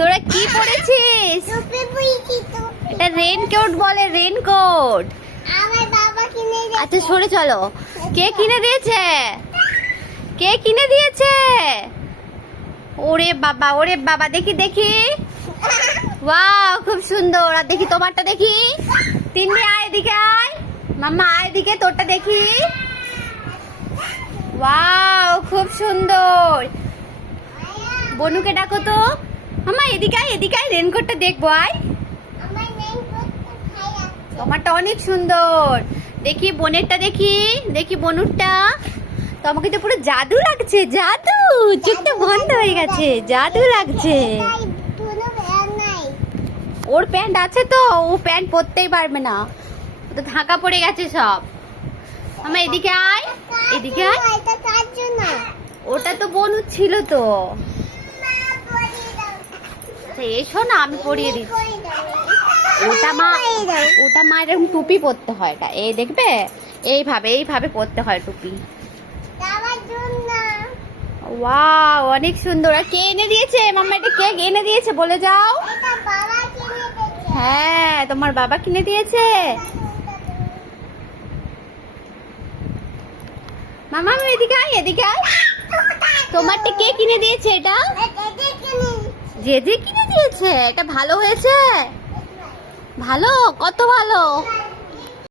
তোরা কি পড়েছিস? এটা রেনকোট বলে, রেনকোট। আমার বাবা কিনে দিয়েছে। আচ্ছা সরে চলো। কে কিনে দিয়েছে? কে কিনে দিয়েছে? ওরে বাবা, দেখি দেখি। ওয়াও, খুব সুন্দর। আর দেখি তোমারটা দেখি। তিন্নি আয় এদিকে, আয় মাম্মা, আয় এদিকে, তোরটা দেখি। ওয়াও, খুব সুন্দর। বনুকে ডাকো তো। মাম্মা এদিকে আয়, এদিকে আয়, রেনকোটটা দেখবো, আয়। আমার রেনকোটটা খাই আছে। তোমারটা অনেক সুন্দর। দেখি বোনেরটা, দেখি দেখি বনুরটা। তো আমাকে তো পুরো জাদু লাগছে, জাদু। চোখটা বন্ধ হয়ে গেছে, জাদু লাগছে। তাই কোনো ব্যাগ নাই। ওর প্যান্ট আছে তো, ও প্যান্ট পরতেই পারবে না, ও তো ঢাকা পড়ে গেছে সব। আমার এদিকে আয়, এদিকে আয়। এটা কার জন্য? ওটা তো বনুর ছিল তো। মা পরিয়ে দাও। আচ্ছা, এসো না, আমি পরিয়ে দিচ্ছি। পরিয়ে দাও। ওটা মা, পরিয়ে দাও। ওটা মা এরকম টুপি পরতে হয়। এটা এই দেখবে, এইভাবে এইভাবে পরতে হয় টুপি। আমার জন্য। ওয়াও, অনেক সুন্দর। আর কে এনে দিয়েছে মাম্মা? এটা কে এনে দিয়েছে বলে যাও। এটা বাবা কিনে দিয়েছে। হ্যাঁ, তোমার বাবা কিনে দিয়েছে। মামা আমি এদিকে আয়, এদিকে আয়। তোমারটা কে কিনে দিয়েছে এটা? এটা কিনে। যে কিনে দিয়েছে। এটা ভালো হয়েছে? ভালো, কত ভালো।